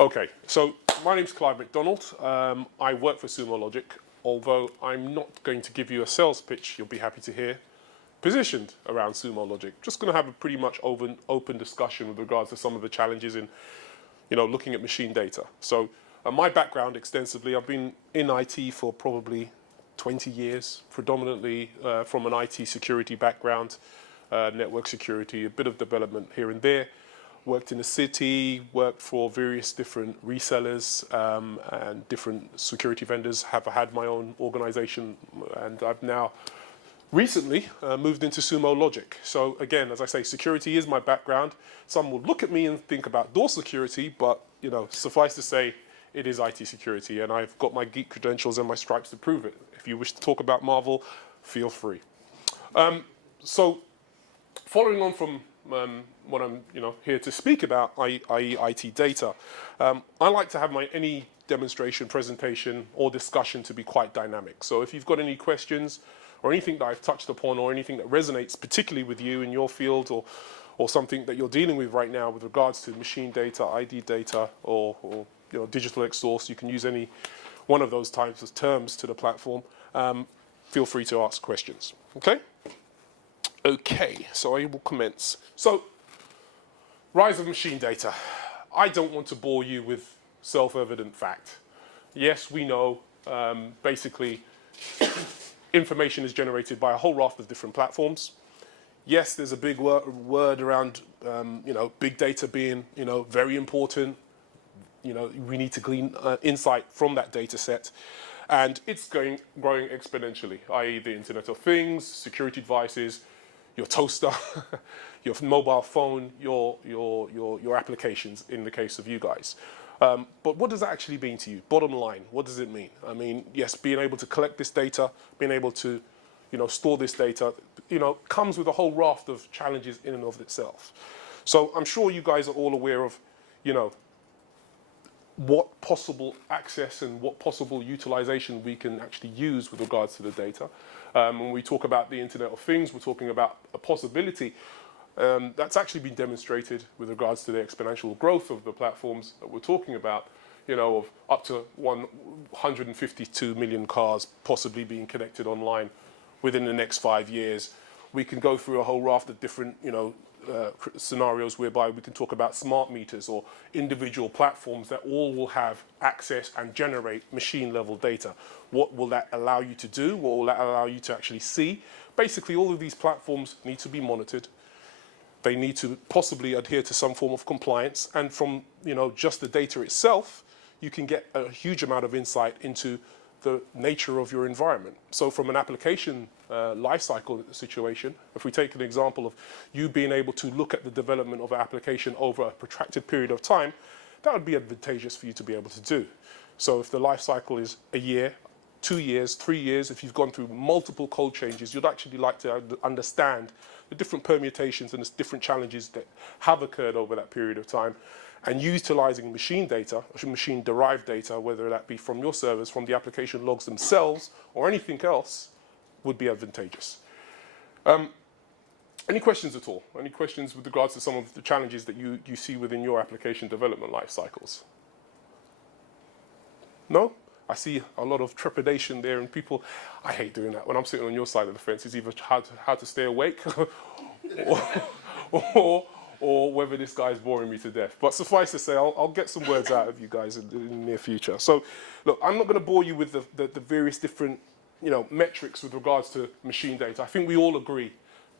Okay, so my name's Clive McDonald. I work for Sumo Logic, although I'm not going to give you a sales pitch, you'll be happy to hear, positioned around Sumo Logic. Just going to have a pretty much open discussion with regards to some of the challenges in, looking at machine data. So my background extensively, I've been in IT for probably 20 years, predominantly from an IT security background, network security, a bit of development here and there. Worked in the city, worked for various different resellers and different security vendors, have had my own organization, and I've now recently moved into Sumo Logic. So again, as I say, security is my background. Some will look at me and think about door security, but suffice to say, it is IT security, and I've got my geek credentials and my stripes to prove it. If you wish to talk about Marvel, feel free. So following on from what I'm here to speak about, i.e. IT data, I like to have any demonstration, presentation, or discussion to be quite dynamic. So if you've got any questions or anything that I've touched upon or anything that resonates particularly with you in your field or something that you're dealing with right now with regards to machine data, ID data, or digital exhaust, you can use any one of those types of terms to the platform. Feel free to ask questions. Okay, so I will commence. So, rise of machine data. I don't want to bore you with self-evident fact. Yes, we know, basically, information is generated by a whole raft of different platforms. Yes, there's a big word around, big data being, very important. We need to glean insight from that data set. And it's growing exponentially, i.e. the Internet of Things, security devices, your toaster, your mobile phone, your applications in the case of you guys. But what does that actually mean to you? Bottom line, what does it mean? I mean, yes, being able to collect this data, being able to store this data, comes with a whole raft of challenges in and of itself. So I'm sure you guys are all aware of, what possible access and what possible utilization we can actually use with regards to the data. When we talk about the Internet of Things, we're talking about a possibility that's actually been demonstrated with regards to the exponential growth of the platforms that we're talking about, of up to 152 million cars possibly being connected online within the next 5 years. We can go through a whole raft of different, scenarios whereby we can talk about smart meters or individual platforms that all will have access and generate machine level data. What will that allow you to do? What will that allow you to actually see? Basically, all of these platforms need to be monitored. They need to possibly adhere to some form of compliance. And from just the data itself, you can get a huge amount of insight into the nature of your environment. So from an application lifecycle situation, if we take an example of you being able to look at the development of an application over a protracted period of time, that would be advantageous for you to be able to do. So if the life cycle is a year, 2 years, 3 years, if you've gone through multiple code changes, you'd actually like to understand the different permutations and the different challenges that have occurred over that period of time. And utilizing machine data, machine-derived data, whether that be from your servers, from the application logs themselves, or anything else, would be advantageous. Any questions at all? Any questions with regards to some of the challenges that you see within your application development life cycles? No? I see a lot of trepidation there, and people, I hate doing that. When I'm sitting on your side of the fence, it's either how to stay awake or whether this guy's boring me to death. But suffice to say, I'll get some words out of you guys in the near future. So, look, I'm not going to bore you with the various different, metrics with regards to machine data. I think we all agree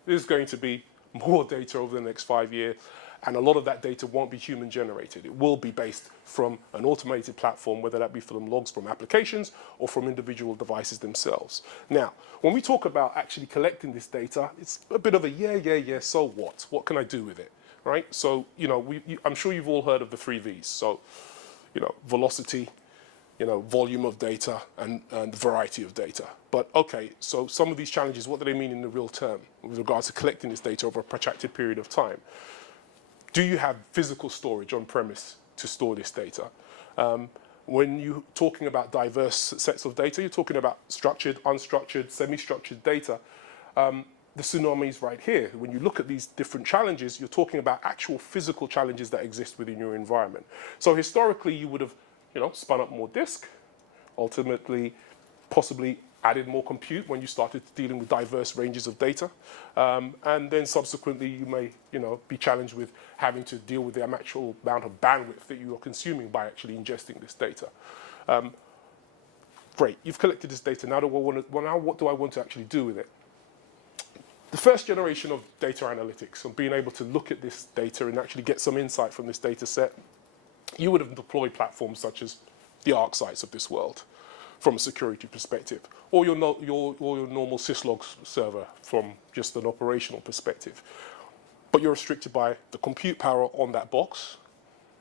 there's going to be more data over the next 5 years, and a lot of that data won't be human generated. It will be based from an automated platform, whether that be from logs from applications or from individual devices themselves. Now, when we talk about actually collecting this data, it's a bit of a yeah, so what? What can I do with it? Right? So, I'm sure you've all heard of the 3 V's. So, velocity, volume of data, and variety of data. But okay, so some of these challenges, what do they mean in the real term with regards to collecting this data over a protracted period of time? Do you have physical storage on premise to store this data? When you're talking about diverse sets of data, you're talking about structured, unstructured, semi-structured data. the tsunamis right here. When you look at these different challenges, you're talking about actual physical challenges that exist within your environment. So historically, you would have, spun up more disk, ultimately, possibly added more compute when you started dealing with diverse ranges of data, and then subsequently you may, be challenged with having to deal with the actual amount of bandwidth that you are consuming by actually ingesting this data. Great, you've collected this data. Now, what do I want to actually do with it? The first generation of data analytics, and being able to look at this data and actually get some insight from this data set, you would have deployed platforms such as the ArcSites of this world from a security perspective, or your normal syslog server from just an operational perspective. But you're restricted by the compute power on that box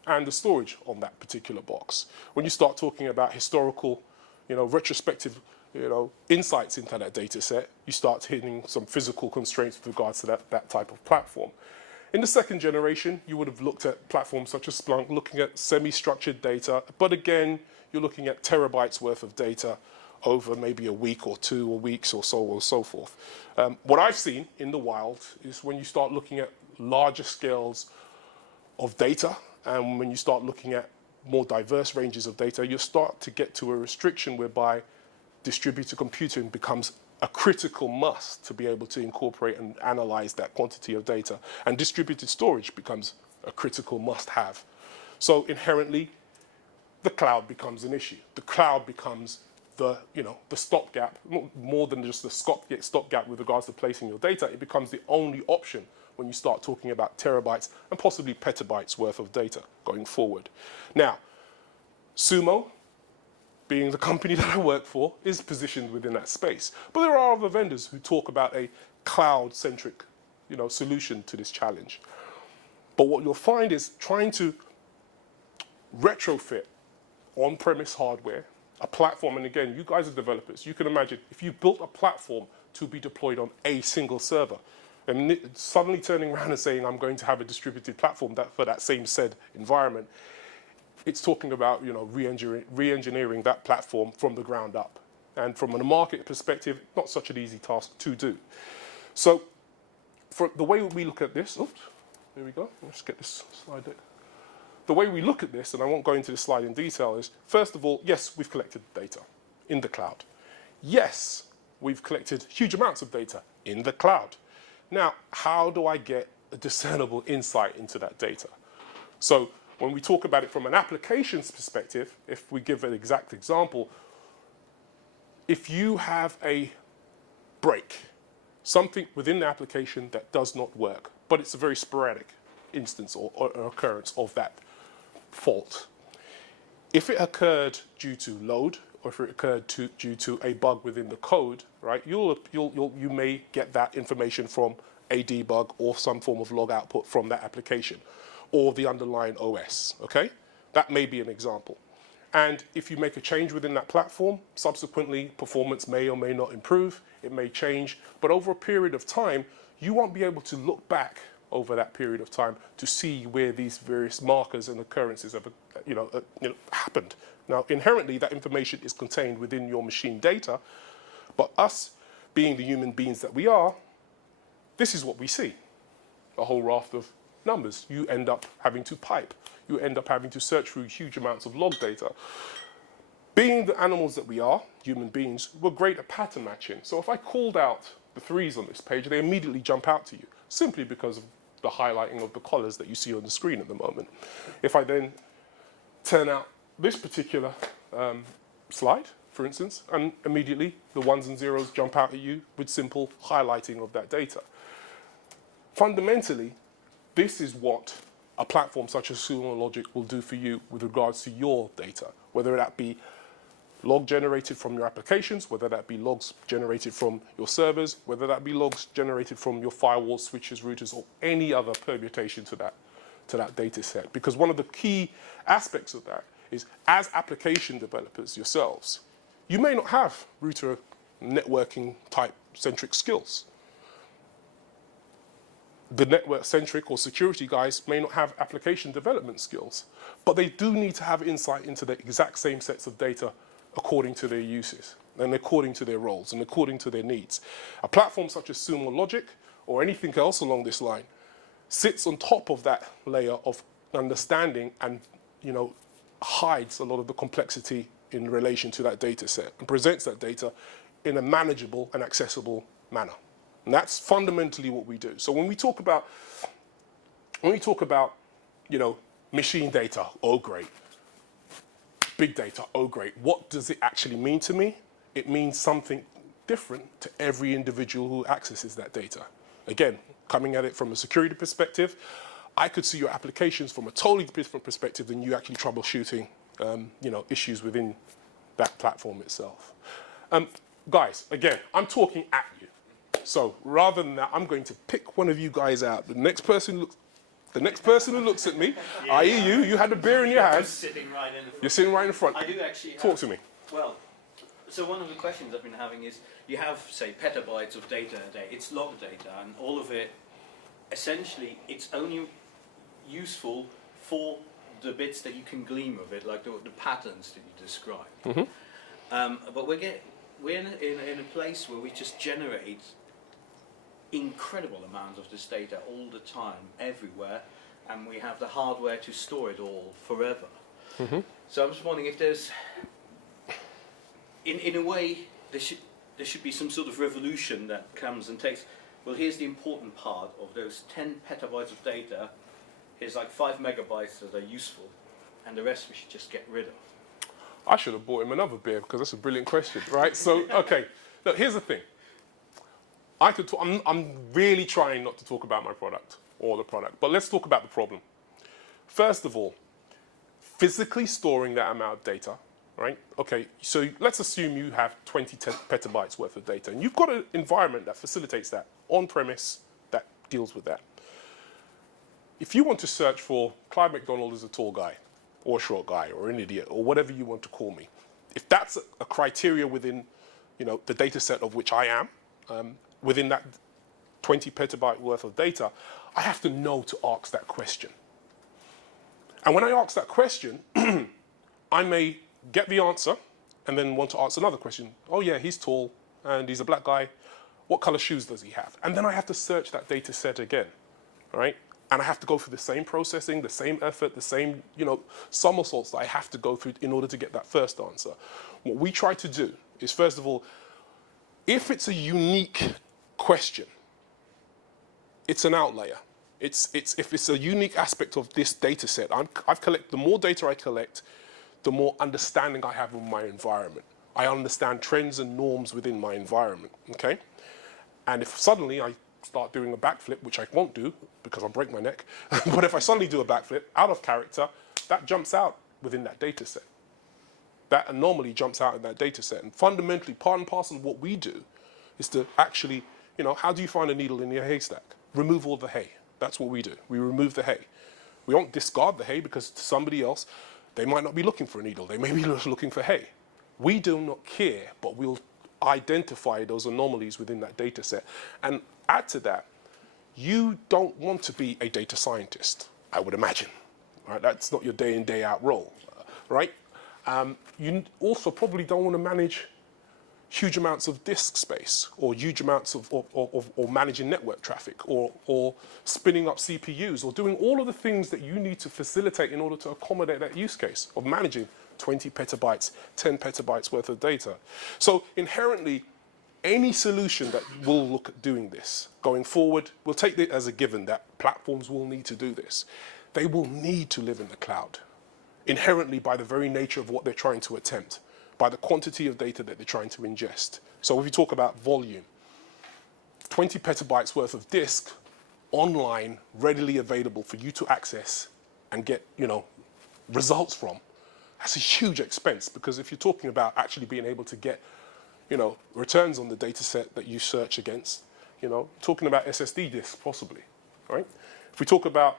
and the storage on that particular box. When you start talking about historical, retrospective insights into that data set, you start hitting some physical constraints with regards to that type of platform. In the second generation, you would have looked at platforms such as Splunk, looking at semi-structured data, but again, you're looking at terabytes worth of data over maybe a week or 2 or weeks or so on and so forth. What I've seen in the wild is when you start looking at larger scales of data, and when you start looking at more diverse ranges of data, you start to get to a restriction whereby distributed computing becomes a critical must to be able to incorporate and analyze that quantity of data. And distributed storage becomes a critical must-have. So inherently, the cloud becomes an issue. The cloud becomes the stopgap, more than just the stopgap with regards to placing your data. It becomes the only option when you start talking about terabytes and possibly petabytes worth of data going forward. Now, Sumo, being the company that I work for, is positioned within that space. But there are other vendors who talk about a cloud-centric, solution to this challenge. But what you'll find is trying to retrofit on-premise hardware, a platform, and again, you guys are developers. You can imagine if you built a platform to be deployed on a single server, and suddenly turning around and saying, I'm going to have a distributed platform for that same said environment, it's talking about re-engineering that platform from the ground up. And from a market perspective, not such an easy task to do. So for the way we look at this, oops, there we go, let's get this slide there. The way we look at this, and I won't go into this slide in detail, is first of all, yes, we've collected data in the cloud. Yes, we've collected huge amounts of data in the cloud. Now, how do I get a discernible insight into that data? So when we talk about it from an applications perspective, if we give an exact example, if you have a break, something within the application that does not work, but it's a very sporadic instance or occurrence of that fault. If it occurred due to load, or if it occurred due to a bug within the code, right, you may get that information from a debug or some form of log output from that application, or the underlying OS, okay? That may be an example. And if you make a change within that platform, subsequently performance may or may not improve, it may change, but over a period of time, you won't be able to look back over that period of time to see where these various markers and occurrences have happened. Now, inherently, that information is contained within your machine data, but us, being the human beings that we are, this is what we see, a whole raft of numbers. You end up having to pipe. You end up having to search through huge amounts of log data. Being the animals that we are, human beings, we're great at pattern matching. So if I called out the 3s on this page, they immediately jump out to you, simply because of the highlighting of the colors that you see on the screen at the moment. If I then turn out this particular slide, for instance, and immediately the 1s and 0s jump out at you with simple highlighting of that data. Fundamentally, this is what a platform such as Sumo Logic will do for you with regards to your data, whether that be log generated from your applications, whether that be logs generated from your servers, whether that be logs generated from your firewalls, switches, routers, or any other permutation to that data set. Because one of the key aspects of that is, as application developers yourselves, you may not have router networking type centric skills. The network-centric or security guys may not have application development skills, but they do need to have insight into the exact same sets of data according to their uses. and according to their roles and according to their needs. A platform such as Sumo Logic or anything else along this line sits on top of that layer of understanding and, hides a lot of the complexity in relation to that data set and presents that data in a manageable and accessible manner. And that's fundamentally what we do. So when we talk about, machine data, oh great. Big data, oh great. What does it actually mean to me? It means something different to every individual who accesses that data. Again, coming at it from a security perspective, I could see your applications from a totally different perspective than you actually troubleshooting, issues within that platform itself. Guys, again, I'm talking at you. So rather than that, I'm going to pick one of you guys out. The next person who looks at me, i.e. you had a beer in your hand. You're sitting right in the front. I do actually talk to me. Well, so one of the questions I've been having is, you have, say, petabytes of data a day. It's log data, and all of it, essentially, it's only useful for the bits that you can glean of it, like the patterns that you described. But we're in a place where we just generate incredible amounts of this data all the time, everywhere, and we have the hardware to store it all forever. So I'm just wondering if there's, in a way, there should be some sort of revolution that comes and takes, well, here's the important part of those 10 petabytes of data, here's like 5 megabytes that are useful, and the rest we should just get rid of. I should have bought him another beer because that's a brilliant question, right? So, okay, look, here's the thing. I'm really trying not to talk about my product or the product, but let's talk about the problem. First of all, physically storing that amount of data, right? Okay, so let's assume you have 20 petabytes worth of data, and you've got an environment that facilitates that, on-premise, that deals with that. If you want to search for Clive McDonald as a tall guy, or a short guy, or an idiot, or whatever you want to call me, if that's a criteria within, the data set of which I am, within that 20 petabyte worth of data, I have to know to ask that question. And when I ask that question, I may get the answer and then want to ask another question. Oh yeah, he's tall and he's a black guy. What color shoes does he have? And then I have to search that data set again, right? And I have to go through the same processing, the same effort, the same, somersaults that I have to go through in order to get that first answer. What we try to do is, first of all, if it's a unique question, it's an outlier. If it's a unique aspect of this data set, the more data I collect, the more understanding I have of my environment. I understand trends and norms within my environment, okay? And if suddenly I start doing a backflip, which I won't do because I'll break my neck, but if I suddenly do a backflip out of character, that jumps out within that data set. That anomaly jumps out in that data set. And fundamentally, part and parcel of what we do is to actually, how do you find a needle in your haystack? Remove all the hay. That's what we do. We remove the hay. We don't discard the hay because to somebody else, they might not be looking for a needle. They may be looking for hay. We do not care, but we'll identify those anomalies within that data set. And add to that, you don't want to be a data scientist, I would imagine. Right? That's not your day in, day out role, right? You also probably don't want to manage huge amounts of disk space or huge amounts of managing network traffic or spinning up CPUs or doing all of the things that you need to facilitate in order to accommodate that use case of managing 20 petabytes, 10 petabytes worth of data. So inherently, any solution that will look at doing this going forward, we'll take it as a given that platforms will need to do this. They will need to live in the cloud, inherently by the very nature of what they're trying to attempt, by the quantity of data that they're trying to ingest. So if you talk about volume, 20 petabytes worth of disk online, readily available for you to access and get, results from, that's a huge expense, because if you're talking about actually being able to get, returns on the data set that you search against, talking about SSD disks possibly, right? If we talk about,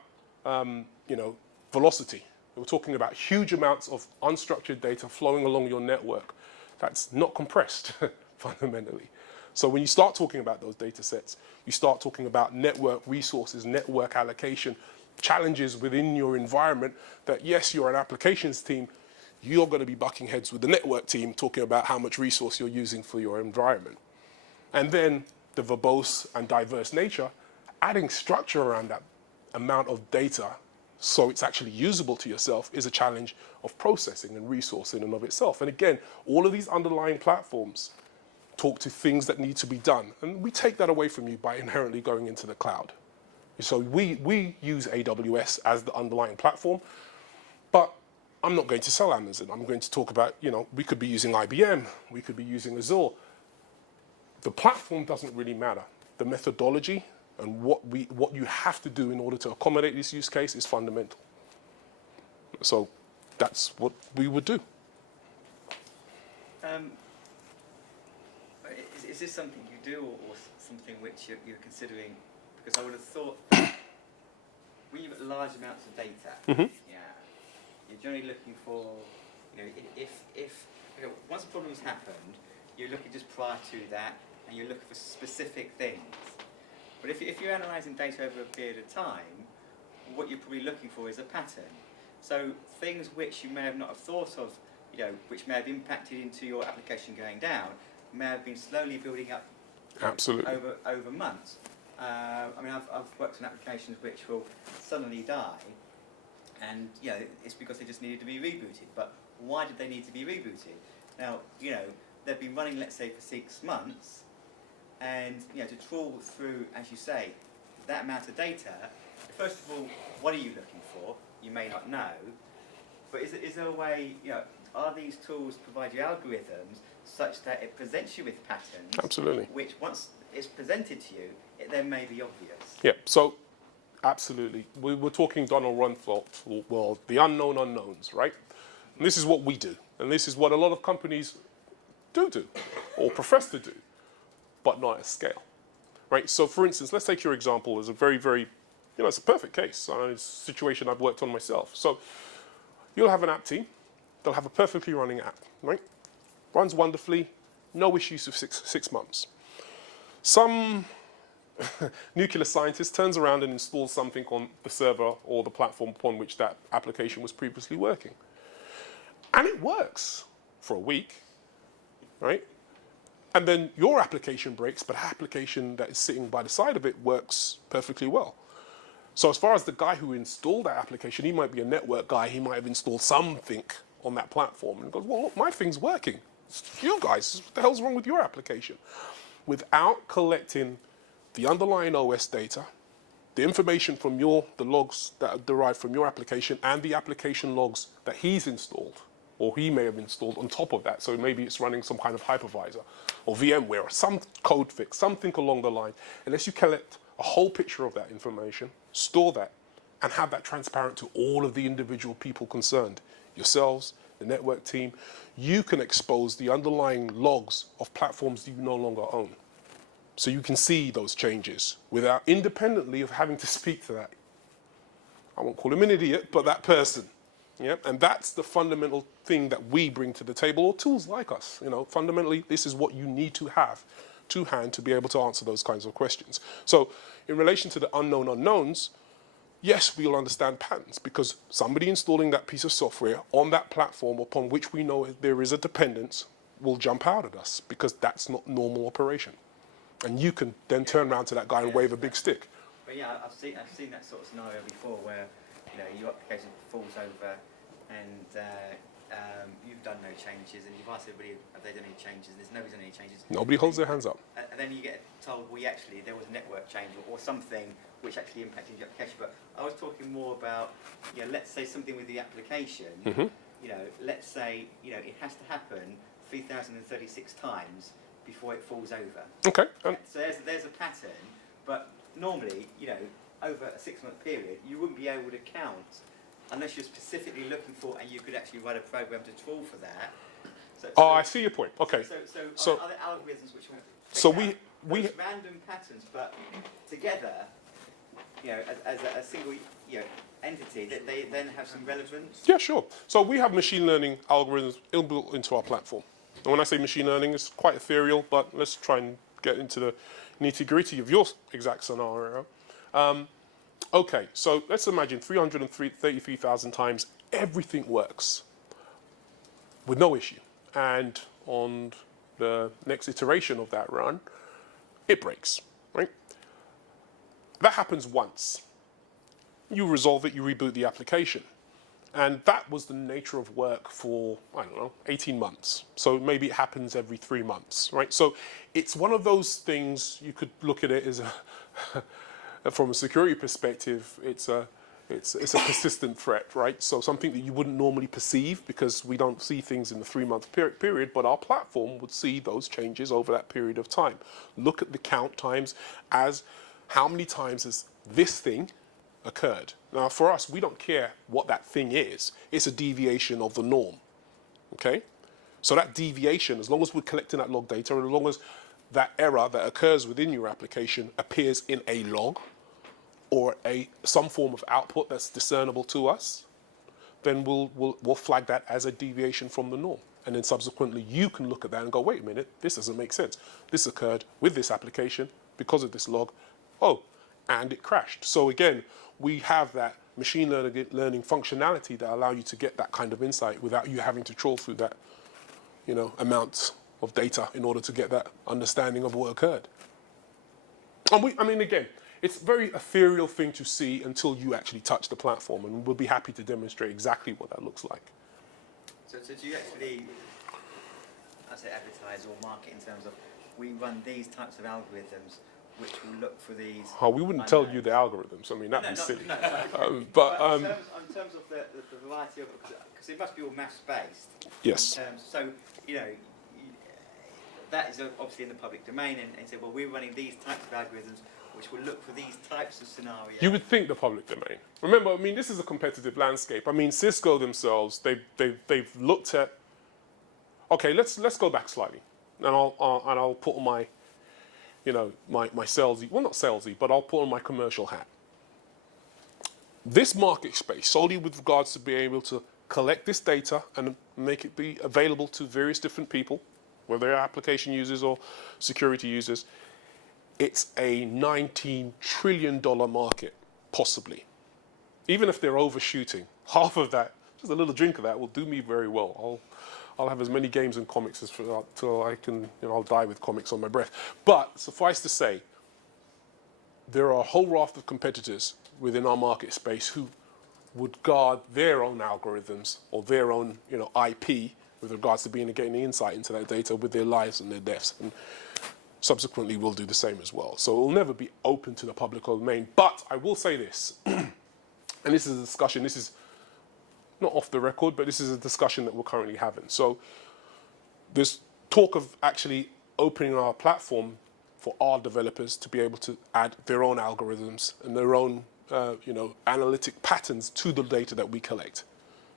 velocity, we're talking about huge amounts of unstructured data flowing along your network that's not compressed, fundamentally. So when you start talking about those data sets, you start talking about network resources, network allocation, challenges within your environment that, yes, you're an applications team, you're going to be bucking heads with the network team talking about how much resource you're using for your environment. And then the verbose and diverse nature, adding structure around that amount of data so it's actually usable to yourself is a challenge of processing and resourcing in and of itself. And again, all of these underlying platforms talk to things that need to be done. And we take that away from you by inherently going into the cloud. So we use AWS as the underlying platform, but I'm not going to sell Amazon. I'm going to talk about, we could be using IBM, we could be using Azure. The platform doesn't really matter. The methodology and what you have to do in order to accommodate this use case is fundamental. So that's what we would do. Is this something you do or something which you're considering? Because I would have thought when you've got large amounts of data, you're generally looking for, if once a problem's happened, you're looking just prior to that and you're looking for specific things. But if you're analysing data over a period of time, what you're probably looking for is a pattern. So things which you may have not have thought of, which may have impacted into your application going down, may have been slowly building up. Absolutely. Over months. I've worked on applications which will suddenly die, and it's because they just needed to be rebooted. But why did they need to be rebooted? Now, they've been running, let's say, for 6 months, and to trawl through, as you say, that amount of data. First of all, what are you looking for? You may not know, but is there a way? Are these tools provide you algorithms such that it presents you with patterns? Absolutely. Which once it's presented to you, it then may be obvious. Yeah. So, absolutely, we were talking Donald Rumsfeld's world, the unknown unknowns, right? And this is what we do, and this is what a lot of companies do, or profess to do, but not at scale, right? So, for instance, let's take your example as a very, very, it's a perfect case. It's a situation I've worked on myself. So, you'll have an app team. They'll have a perfectly running app, right? Runs wonderfully, no issues for six months. Some nuclear scientist turns around and installs something on the server or the platform upon which that application was previously working. And it works for a week, right? And then your application breaks, but an application that is sitting by the side of it works perfectly well. So as far as the guy who installed that application, he might be a network guy, he might have installed something on that platform and goes, well, look, my thing's working. It's you guys, what the hell's wrong with your application? Without collecting the underlying OS data, the information from the logs that are derived from your application and the application logs that he's installed, or he may have installed on top of that. So maybe it's running some kind of hypervisor or VMware or some code fix, something along the line. Unless you collect a whole picture of that information, store that, and have that transparent to all of the individual people concerned, yourselves, the network team, you can expose the underlying logs of platforms that you no longer own. So you can see those changes without independently of having to speak to that. I won't call him an idiot, but that person. Yeah? And that's the fundamental thing that we bring to the table, or tools like us. Fundamentally, this is what you need to have to hand to be able to answer those kinds of questions. So in relation to the unknown unknowns, yes, we'll understand patterns because somebody installing that piece of software on that platform upon which we know there is a dependence will jump out at us because that's not normal operation. And you can then turn around to that guy and wave a big stick. But I've seen that sort of scenario before where your application falls over and you've done no changes and you've asked everybody have they done any changes and there's nobody's done any changes. Nobody holds their hands up. And then you get told, well, actually there was a network change or something which actually impacted your application. But I was talking more about, let's say something with the application. Mm-hmm. Let's say it has to happen 3,036 times before it falls over. Okay. So there's a pattern, but normally, over a 6-month period, you wouldn't be able to count unless you're specifically looking for, and you could actually write a program to trawl for that. I see your point. Okay. So are there algorithms which will so pick we those random patterns, but together, as a single entity, that they then have some relevance? Yeah, sure. So we have machine learning algorithms inbuilt into our platform. And when I say machine learning, it's quite ethereal, but let's try and get into the nitty-gritty of your exact scenario. Okay, so let's imagine 333,000 times everything works. with no issue. And on the next iteration of that run, it breaks, right? That happens once. You resolve it, you reboot the application. And that was the nature of work for, I don't know, 18 months. So maybe it happens every 3 months, right? So it's one of those things, you could look at it as from a security perspective, it's a persistent threat, right? So something that you wouldn't normally perceive because we don't see things in the 3-month period, but our platform would see those changes over that period of time. Look at the count times as how many times has this thing occurred. Now, for us, we don't care what that thing is. It's a deviation of the norm, okay? So that deviation, as long as we're collecting that log data, and as long as that error that occurs within your application appears in a log or some form of output that's discernible to us, then we'll flag that as a deviation from the norm. And then subsequently, you can look at that and go, wait a minute, this doesn't make sense. This occurred with this application because of this log. Oh, and it crashed. So again, we have that machine learning functionality that allow you to get that kind of insight without you having to trawl through that, amount of data in order to get that understanding of what occurred. And again, it's a very ethereal thing to see until you actually touch the platform, and we'll be happy to demonstrate exactly what that looks like. So do you actually, advertise or market in terms of, we run these types of algorithms which will look for these? Oh, we wouldn't tell you the algorithms. I mean, that'd be silly. But in terms of the variety of, because it must be all maths-based. Yes. So, that is obviously in the public domain, and say, well, we're running these types of algorithms which will look for these types of scenarios. You would think the public domain. Remember, I mean, this is a competitive landscape. I mean, Cisco themselves, they've looked at. Okay, let's go back slightly, and I'll put on my, my salesy, well, not salesy, but I'll put on my commercial hat. This market space, solely with regards to being able to collect this data and make it be available to various different people, whether they're application users or security users, it's a $19 trillion market, possibly. Even if they're overshooting, half of that, just a little drink of that will do me very well. I'll have as many games and comics as till I can, I'll die with comics on my breath. But suffice to say, there are a whole raft of competitors within our market space who would guard their own algorithms or their own, IP with regards to getting the insight into that data with their lives and their deaths. And subsequently, we'll do the same as well. So it will never be open to the public domain. But I will say this, and this is a discussion, this is not off the record, but this is a discussion that we're currently having. So there's talk of actually opening our platform for our developers to be able to add their own algorithms and their own, analytic patterns to the data that we collect,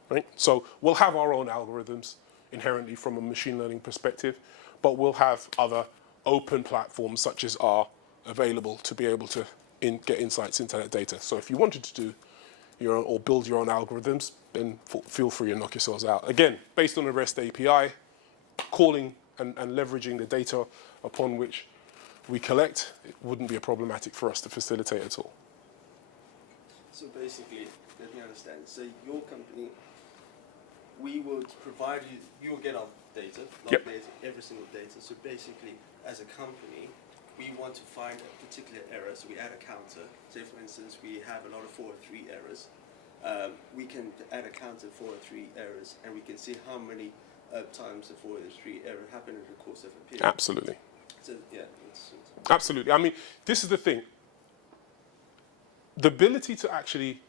right? So we'll have our own algorithms inherently from a machine learning perspective, but we'll have other open platforms such as R available to be able to get insights into that data. So if you wanted to do your own or build your own algorithms, then feel free to knock yourselves out. Again, based on the REST API, calling and leveraging the data upon which we collect, it wouldn't be problematic for us to facilitate at all. So basically, let me understand. So your company, we would provide you, you'll get our data, Yep. data, every single data. So basically, as a company, we want to find a particular error, so we add a counter. Say for instance, we have a lot of 403 errors. We can add a counter 403 errors, and we can see how many times the 403 error happened in the course of a period. Absolutely. So yeah, it's Absolutely. I mean, this is the thing. The ability to actually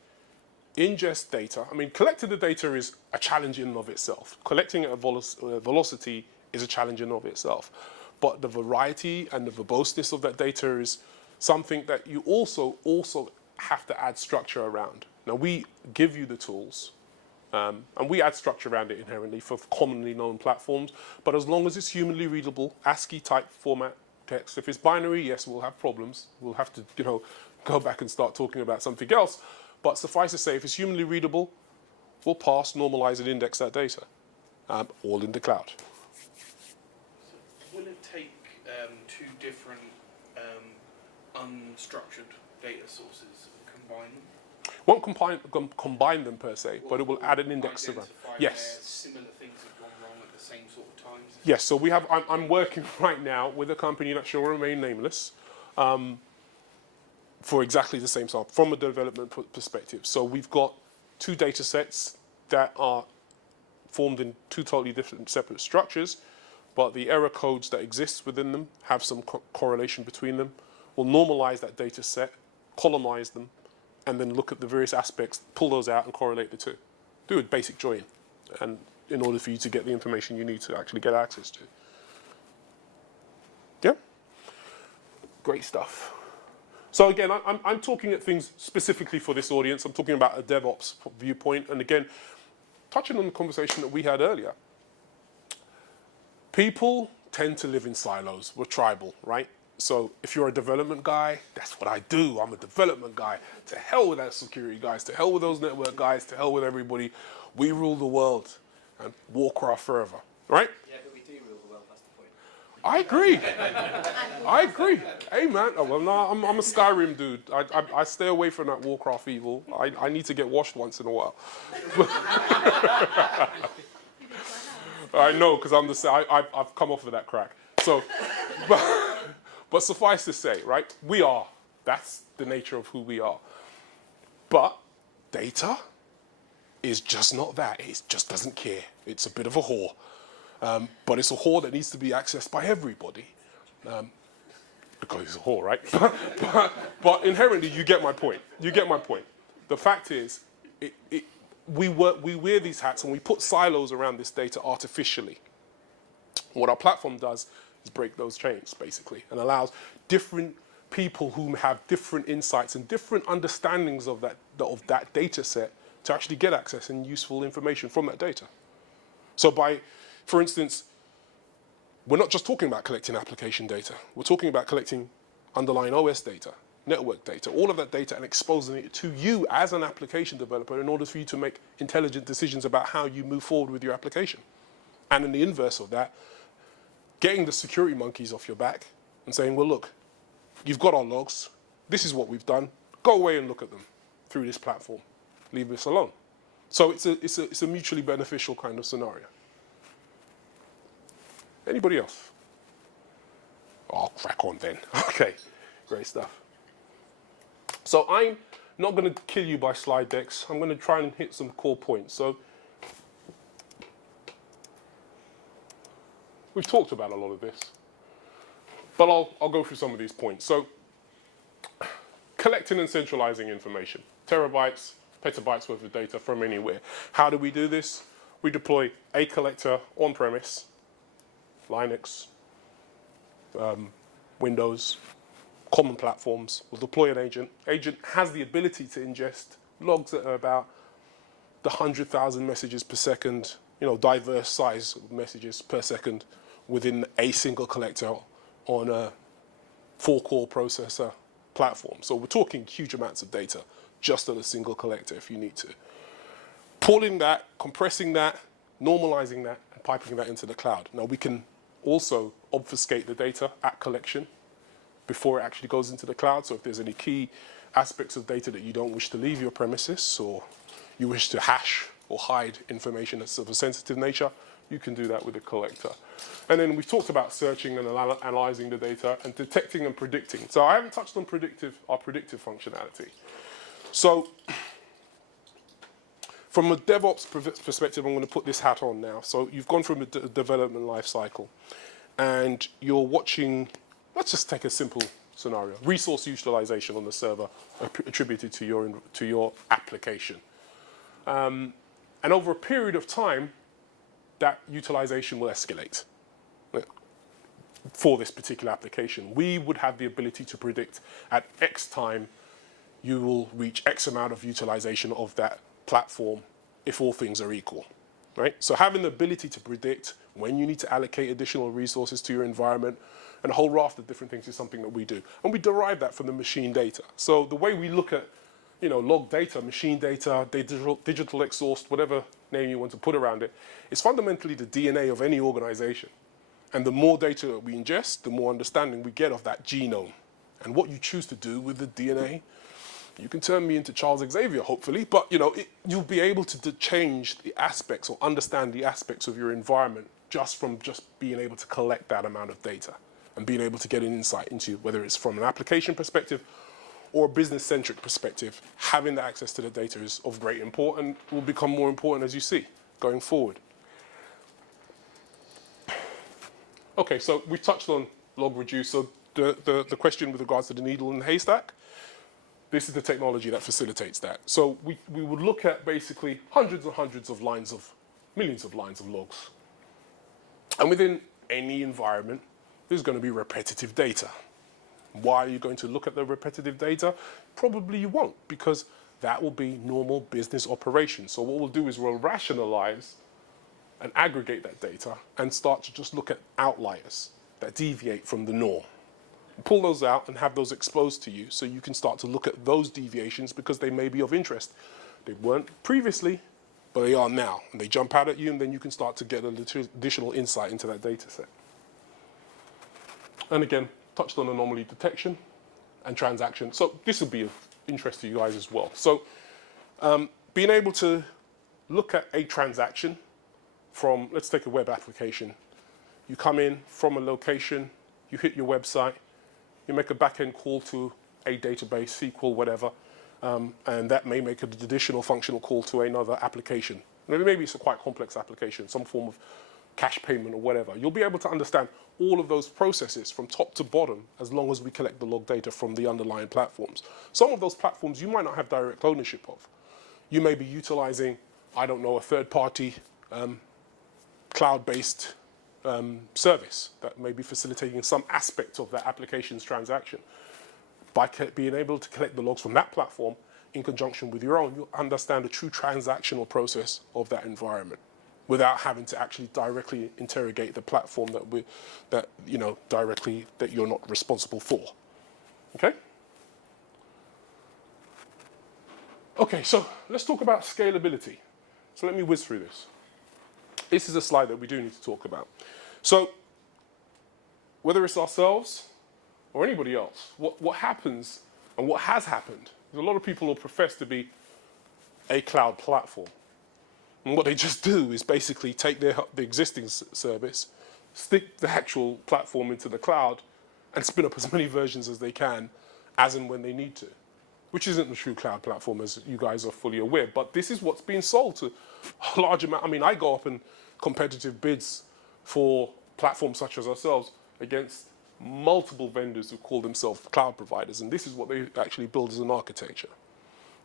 ingest data, I mean, collecting the data is a challenge in and of itself. Collecting it at velocity is a challenge in and of itself. But the variety and the verboseness of that data is something that you also have to add structure around. Now, we give you the tools, and we add structure around it inherently for commonly known platforms, but as long as it's humanly readable, ASCII type format text. If it's binary, yes, we'll have problems. We'll have to, go back and start talking about something else. But suffice to say, if it's humanly readable, we'll parse, normalize, and index that data, all in the cloud. Will it take two different unstructured data sources and combine them? Won't combine them per se, but it will add an index around. Identify Yes. where similar things have gone wrong. Yes, so I'm working right now with a company that shall remain nameless for exactly the same sample from a development perspective. So we've got 2 data sets that are formed in 2 totally different separate structures, but the error codes that exist within them have some correlation between them. We'll normalize that data set, columnize them, and then look at the various aspects, pull those out and correlate the 2. Do a basic join, and in order for you to get the information you need to actually get access to. Yeah? Great stuff. So again, I'm talking at things specifically for this audience. I'm talking about a DevOps viewpoint, and again, touching on the conversation that we had earlier. People tend to live in silos. We're tribal, right? So if you're a development guy, that's what I do. I'm a development guy. To hell with those security guys, to hell with those network guys, to hell with everybody. We rule the world and Warcraft forever, right? Yeah, but we do rule the world, that's the point. I agree. I agree. Hey, man. Oh, well, no, I'm a Skyrim dude. I stay away from that Warcraft evil. I need to get washed once in a while. I know, because I've come off of that crack. So, but suffice to say, right? We are. That's the nature of who we are. But data is just not that. It just doesn't care. It's a bit of a whore. But it's a whore that needs to be accessed by everybody. Because it's a whore, right? but inherently, you get my point. You get my point. The fact is, we wear these hats and we put silos around this data artificially. What our platform does is break those chains, basically, and allows different people who have different insights and different understandings of that data set to actually get access and useful information from that data. So for instance, we're not just talking about collecting application data. We're talking about collecting underlying OS data, network data, all of that data, and exposing it to you as an application developer in order for you to make intelligent decisions about how you move forward with your application. And in the inverse of that, getting the security monkeys off your back and saying, well, look, you've got our logs. This is what we've done. Go away and look at them through this platform. Leave this alone. So it's a mutually beneficial kind of scenario. Anybody else? I'll crack on then. Okay, great stuff. So I'm not going to kill you by slide decks. I'm going to try and hit some core points. So we've talked about a lot of this, but I'll go through some of these points. So collecting and centralizing information, terabytes, petabytes worth of data from anywhere. How do we do this? We deploy a collector on-premise, Linux, Windows, common platforms. We'll deploy an agent. Agent has the ability to ingest logs that are about the 100,000 messages per second, diverse size of messages per second within a single collector on a 4-core processor platform. So we're talking huge amounts of data just on a single collector if you need to. Pulling that, compressing that, normalizing that, and piping that into the cloud. Now we can also obfuscate the data at collection before it actually goes into the cloud. So if there's any key aspects of data that you don't wish to leave your premises, or you wish to hash or hide information that's of a sensitive nature, you can do that with a collector. And then we've talked about searching and analyzing the data and detecting and predicting. So I haven't touched on our predictive functionality. So from a DevOps perspective, I'm going to put this hat on now. So you've gone from a development life cycle and you're watching, let's just take a simple scenario, resource utilization on the server attributed to your application. And over a period of time, that utilization will escalate for this particular application. We would have the ability to predict at X time, you will reach X amount of utilization of that platform if all things are equal, right? So having the ability to predict when you need to allocate additional resources to your environment and a whole raft of different things is something that we do. And we derive that from the machine data. So the way we look at log data, machine data, digital exhaust, whatever name you want to put around it, is fundamentally the DNA of any organization. And the more data that we ingest, the more understanding we get of that genome. And what you choose to do with the DNA You can turn me into Charles Xavier, hopefully, but you'll be able to change the aspects or understand the aspects of your environment just from being able to collect that amount of data and being able to get an insight into whether it's from an application perspective or a business-centric perspective. Having the access to the data is of great importance, will become more important as you see going forward. Okay, so we touched on BlobReduce. So the question with regards to the needle in the haystack, this is the technology that facilitates that. So we would look at basically hundreds and hundreds of lines of, millions of lines of logs. And within any environment, there's going to be repetitive data. Why are you going to look at the repetitive data? Probably you won't, because that will be normal business operations. So what we'll do is we'll rationalize and aggregate that data and start to just look at outliers that deviate from the norm. Pull those out and have those exposed to you so you can start to look at those deviations because they may be of interest. They weren't previously, but they are now. And they jump out at you, and then you can start to get a little additional insight into that data set. And again, touched on anomaly detection and transaction. So this will be of interest to you guys as well. So being able to look at a transaction from, let's take a web application. You come in from a location, you hit your website, you make a back-end call to a database, SQL, whatever, and that may make an additional functional call to another application. Maybe it's a quite complex application, some form of cash payment or whatever. You'll be able to understand all of those processes from top to bottom as long as we collect the log data from the underlying platforms. Some of those platforms you might not have direct ownership of. You may be utilizing, I don't know, a third-party cloud-based service that may be facilitating some aspect of that application's transaction. By being able to collect the logs from that platform in conjunction with your own, you'll understand the true transactional process of that environment without having to actually directly interrogate the platform that you're not responsible for. Okay? Okay, so let's talk about scalability. So let me whiz through this. This is a slide that we do need to talk about. So whether it's ourselves or anybody else, what happens and what has happened is a lot of people will profess to be a cloud platform. And what they just do is basically take the existing service, stick the actual platform into the cloud, and spin up as many versions as they can as and when they need to, which isn't the true cloud platform, as you guys are fully aware. But this is what's being sold to a large amount. I mean, I go up in competitive bids for platforms such as ourselves against multiple vendors who call themselves cloud providers, and this is what they actually build as an architecture.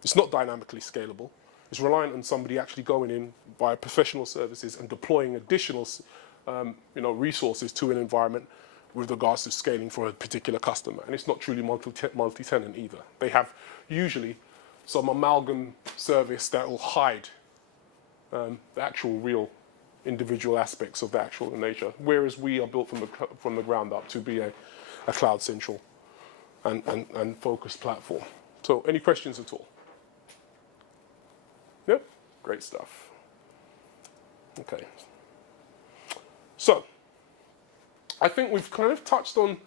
It's not dynamically scalable. It's reliant on somebody actually going in via professional services and deploying additional resources to an environment with regards to scaling for a particular customer. And it's not truly multi-tenant either. They have usually some amalgam service that will hide the actual real individual aspects of the actual nature, whereas we are built from the ground up to be a cloud central and focused platform. So any questions at all? Yep, great stuff. Okay. So I think we've kind of touched on,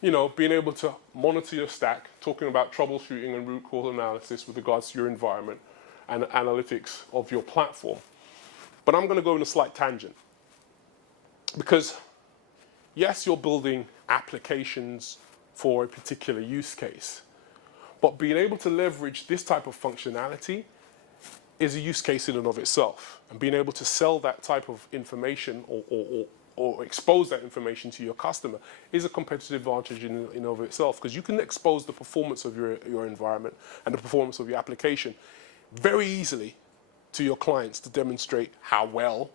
being able to monitor your stack, talking about troubleshooting and root cause analysis with regards to your environment and analytics of your platform. But I'm going to go on a slight tangent because, yes, you're building applications for a particular use case, but being able to leverage this type of functionality is a use case in and of itself. And being able to sell that type of information or expose that information to your customer is a competitive advantage in and of itself, because you can expose the performance of your environment and the performance of your application very easily to your clients to demonstrate how well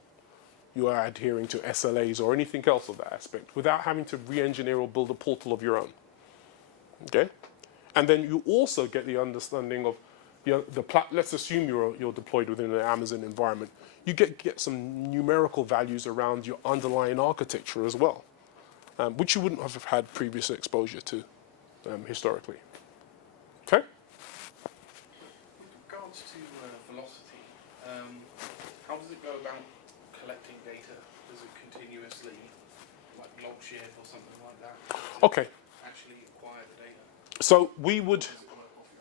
you are adhering to SLAs or anything else of that aspect without having to re-engineer or build a portal of your own. Okay? And then you also get the understanding of let's assume you're deployed within an Amazon environment. You get some numerical values around your underlying architecture as well, which you wouldn't have had previous exposure to historically. Okay? With regards to velocity, how does it go about collecting data? Does it continuously, like log share or something like that? Okay. Actually acquire the data? So we would.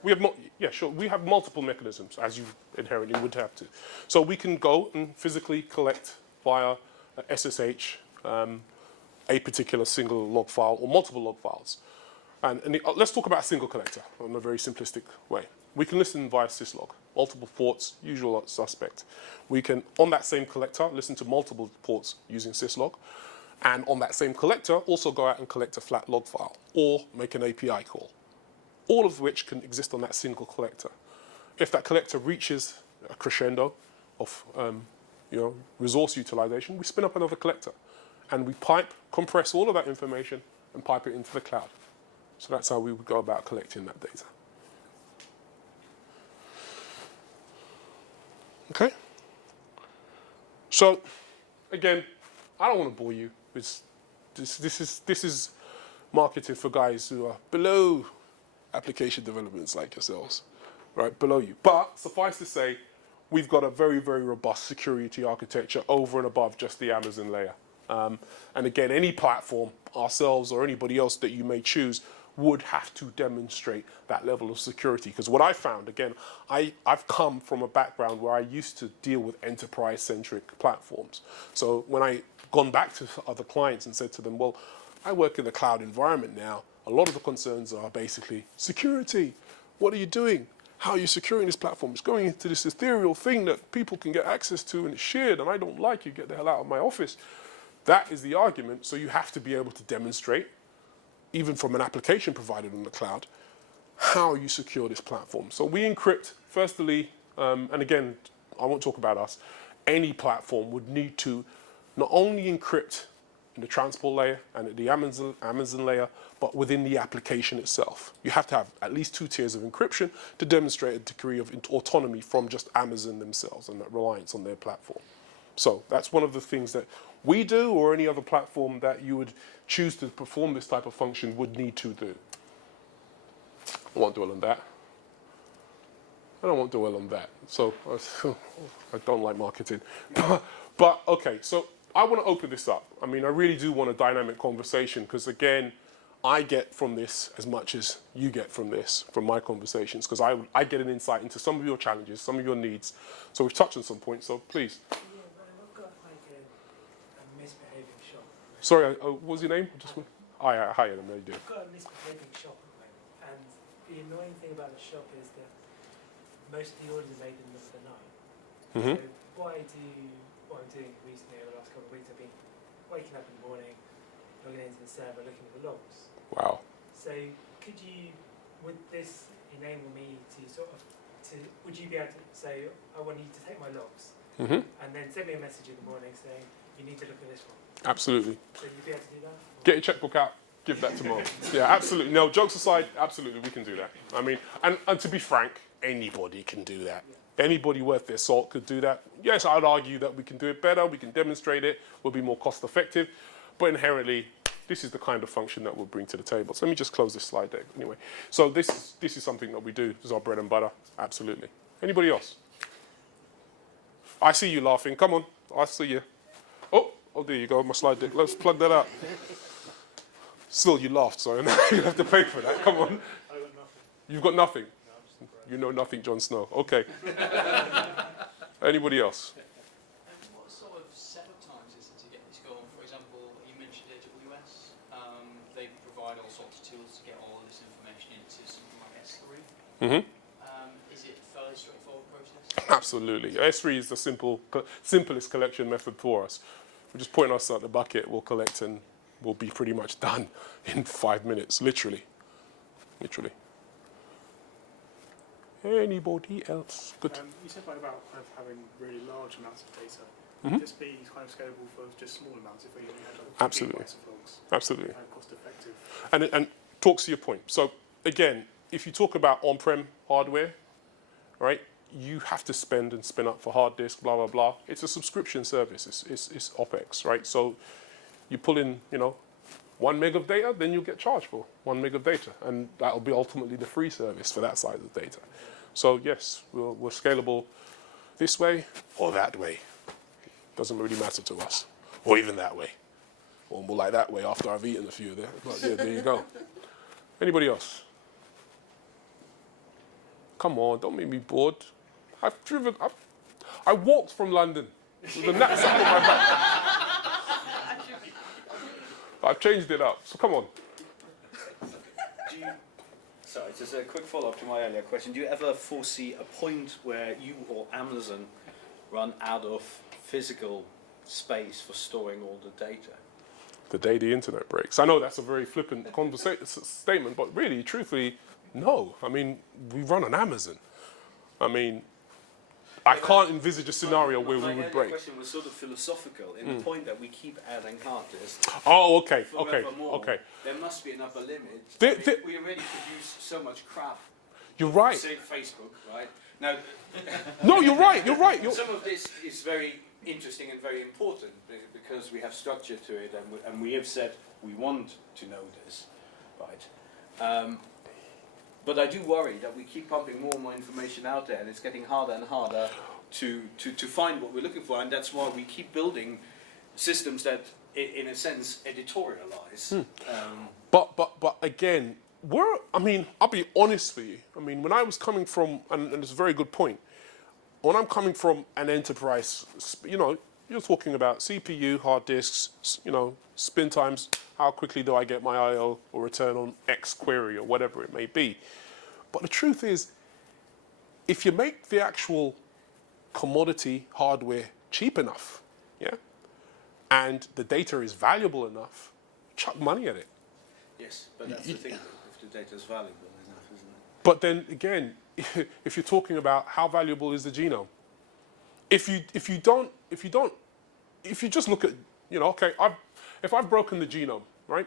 We have we have multiple mechanisms, as you inherently would have to. So we can go and physically collect via SSH a particular single log file or multiple log files. And let's talk about a single collector in a very simplistic way. We can listen via syslog, multiple ports, usual suspect. We can, on that same collector, listen to multiple ports using syslog. And on that same collector, also go out and collect a flat log file or make an API call. All of which can exist on that single collector. If that collector reaches a crescendo of resource utilization, we spin up another collector. And we compress all of that information and pipe it into the cloud. So that's how we would go about collecting that data. Okay? So, again, I don't want to bore you. This is marketed for guys who are below application developments like yourselves, right, below you. But suffice to say, we've got a very, very robust security architecture over and above just the Amazon layer. And again, any platform, ourselves or anybody else that you may choose, would have to demonstrate that level of security. Because what I found, again, I've come from a background where I used to deal with enterprise-centric platforms. So when I gone back to other clients and said to them, well, I work in the cloud environment now, a lot of the concerns are basically security. What are you doing? How are you securing this platform? It's going into this ethereal thing that people can get access to and it's shared, and I don't like you, get the hell out of my office. That is the argument. So you have to be able to demonstrate, even from an application provided on the cloud, how you secure this platform. So we encrypt, firstly, and again, I won't talk about us, any platform would need to not only encrypt in the transport layer and at the Amazon layer, but within the application itself. You have to have at least 2 tiers of encryption to demonstrate a degree of autonomy from just Amazon themselves and that reliance on their platform. So that's one of the things that we do, or any other platform that you would choose to perform this type of function would need to do. I won't dwell on that. I don't want to dwell on that. So I don't like marketing. But okay, so I want to open this up. I mean, I really do want a dynamic conversation because, again, I get from this as much as you get from this, from my conversations, because I get an insight into some of your challenges, some of your needs. So we've touched on some points, so please. Yeah, well, I've got like a misbehaving shop. Sorry, what was your name? Hi, how you doing? I've got a misbehaving shop at the moment, and the annoying thing about the shop is that most of the orders are made in the middle of the night. Mm-hmm. So what I'm doing recently over the last couple of weeks, I've been waking up in the morning, logging into the server, looking at the logs. Wow. So would this enable me would you be able to say, I want you to take my logs, Mm-hmm. and then send me a message in the morning saying, you need to look at this one? Absolutely. So you'd be able to do that? Get your checkbook out. Give that tomorrow. Yeah, absolutely. No, jokes aside, absolutely, we can do that. I mean, and to be frank, anybody can do that. Yeah. Anybody worth their salt could do that. Yes, I'd argue that we can do it better, we can demonstrate it, we'll be more cost effective, but inherently, this is the kind of function that we'll bring to the table. So let me just close this slide deck anyway. So this is something that we do. This is our bread and butter, absolutely. Anybody else? I see you laughing. Come on, I see you. Oh, there you go, my slide deck. Let's plug that up. Still, you laughed, so now you have to pay for that. Come on. I got nothing. You've got nothing? No, I'm just surprised. You know nothing, Jon Snow. Okay. Anybody else? What sort of setup times is it to get this going? For example, you mentioned AWS. They provide all sorts of tools to get all of this information into something like S3. Mm-hmm. Is it a fairly straightforward process? Absolutely. S3 is the simplest collection method for us. We just point us at the bucket, we'll collect, and we'll be pretty much done in 5 minutes, literally. Literally. Anybody else? Good. You said about kind of having really large amounts of data. Mhm. Would this be kind of scalable for just small amounts if we only had like Absolutely. gigabytes of logs? Absolutely. And cost effective. And talks to your point. So again, if you talk about on-prem hardware, right, you have to spend and spin up for hard disk, blah, blah, blah. It's a subscription service. It's OpEx, right? So you pull in, 1 meg of data, then you'll get charged for 1 meg of data. And that'll be ultimately the free service for that size of data. So yes, we're scalable this way or that way. Doesn't really matter to us. Or even that way. Or more like that way after I've eaten a few there. But yeah, there you go. Anybody else? come on, don't make me bored. I walked from London with a knapsack on my back. I've changed it up, so come on. Do you, sorry, just a quick follow-up to my earlier question. Do you ever foresee a point where you or Amazon run out of physical space for storing all the data? The day the internet breaks. I know that's a very flippant statement, but really, truthfully, no. I mean, we run on Amazon. I mean, I can't envisage a scenario where we would break. My question was sort of philosophical in the point that we keep adding hard disks. Oh, okay, Forevermore. okay. There must be an upper limit. We already produce so much crap. You're right. Say Facebook, right? Now, no, you're right. You're right. some of this is very interesting and very important because we have structure to it, and we have said we want to know this, right? But I do worry that we keep pumping more and more information out there, and it's getting harder and harder to find what we're looking for, and that's why we keep building systems that, in a sense, editorialize. But again, I mean, I'll be honest with you. I mean, when I was coming from, and it's a very good point, when I'm coming from an enterprise, you know, you're talking about CPU, hard disks, you know, spin times, how quickly do I get my I/O or return on X query or whatever it may be. But the truth is, if you make the actual commodity hardware cheap enough, yeah, and the data is valuable enough, chuck money at it. Yes, but that's the thing. If the data is valuable enough, isn't it? But then again, if you're talking about how valuable is the genome, if you just look at, you know, okay, if I've broken the genome, right?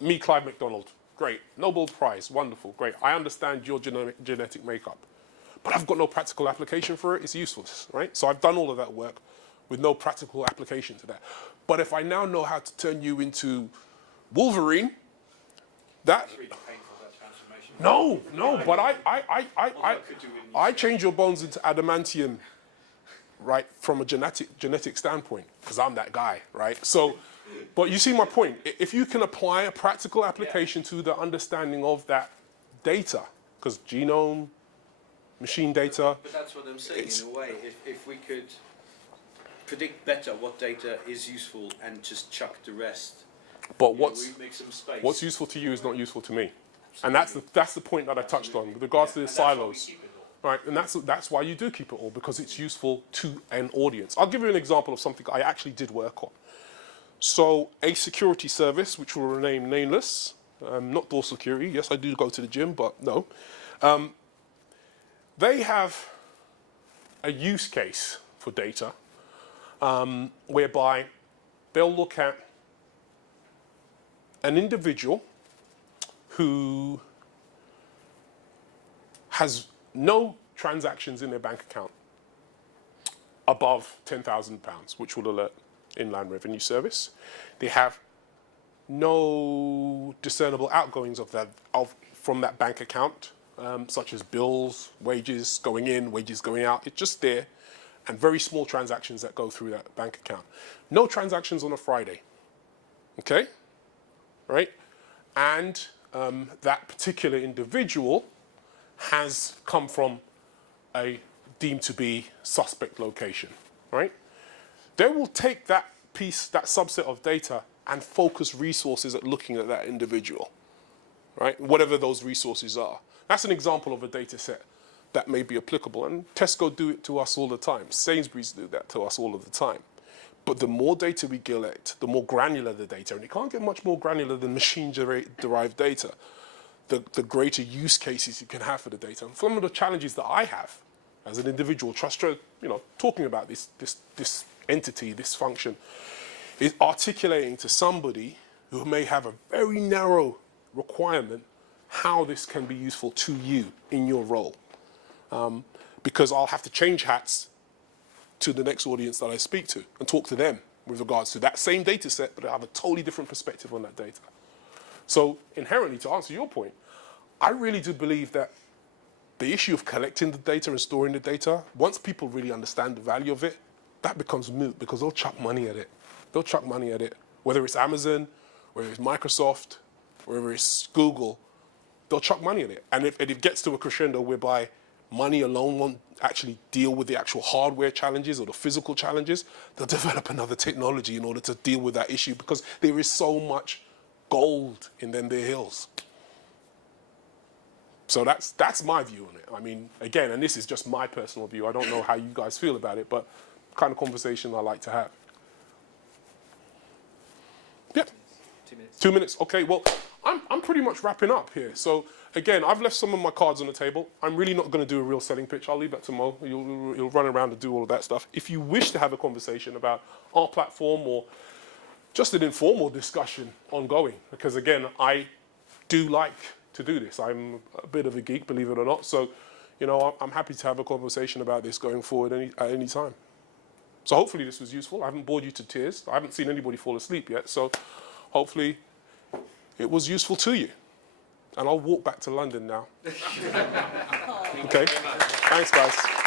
Me, Clive McDonald, great, Nobel Prize, wonderful, great. I understand your genetic makeup, but I've got no practical application for it. It's useless, right? So I've done all of that work with no practical application to that. But if I now know how to turn you into Wolverine, that. It's really painful, that transformation. No, but I change your bones into adamantium, right, from a genetic standpoint, because I'm that guy, right? So, but you see my point. If you can apply a practical application to the understanding of that data, because genome, machine data. But that's what I'm saying, in a way. If we could predict better what data is useful and just chuck the rest. But we'd make some space. what's useful to you is not useful to me. And that's the point that I touched on with regards to the silos. Right, and that's why you do keep it all, because it's useful to an audience. I'll give you an example of something I actually did work on. So a security service, which will remain nameless, not door security. Yes, I do go to the gym, but no. They have a use case for data whereby they'll look at an individual who has no transactions in their bank account above £10,000, which will alert Inland Revenue Service. They have no discernible outgoings from that bank account, such as bills, wages going in, wages going out. It's just there, and very small transactions that go through that bank account. No transactions on a Friday, okay? Right? And that particular individual has come from a deemed to be suspect location, right? They will take that piece, that subset of data, and focus resources at looking at that individual, right? Whatever those resources are. That's an example of a data set that may be applicable. And Tesco do it to us all the time. Sainsbury's do that to us all of the time. But the more data we collect, the more granular the data, and it can't get much more granular than machine-derived data, the greater use cases you can have for the data. And some of the challenges that I have as an individual, talking about this entity, this function, is articulating to somebody who may have a very narrow requirement how this can be useful to you in your role. Because I'll have to change hats to the next audience that I speak to and talk to them with regards to that same data set, but I have a totally different perspective on that data. So inherently, to answer your point, I really do believe that the issue of collecting the data and storing the data, once people really understand the value of it, that becomes moot because they'll chuck money at it. They'll chuck money at it, whether it's Amazon, whether it's Microsoft, whether it's Google, they'll chuck money at it. And if it gets to a crescendo whereby money alone won't actually deal with the actual hardware challenges or the physical challenges. They'll develop another technology in order to deal with that issue because there is so much gold in them there hills. So that's my view on it. I mean, again, and this is just my personal view. I don't know how you guys feel about it, but kind of conversation I like to have. Yep. 2 minutes. 2 minutes. Okay, well, I'm pretty much wrapping up here. So again, I've left some of my cards on the table. I'm really not going to do a real selling pitch. I'll leave that to Mo. You'll run around and do all of that stuff. If you wish to have a conversation about our platform or just an informal discussion ongoing, because again, I do like to do this. I'm a bit of a geek, believe it or not. So, you know, I'm happy to have a conversation about this going forward at any time. So hopefully this was useful. I haven't bored you to tears. I haven't seen anybody fall asleep yet. So hopefully it was useful to you. And I'll walk back to London now. Okay? Thanks, guys.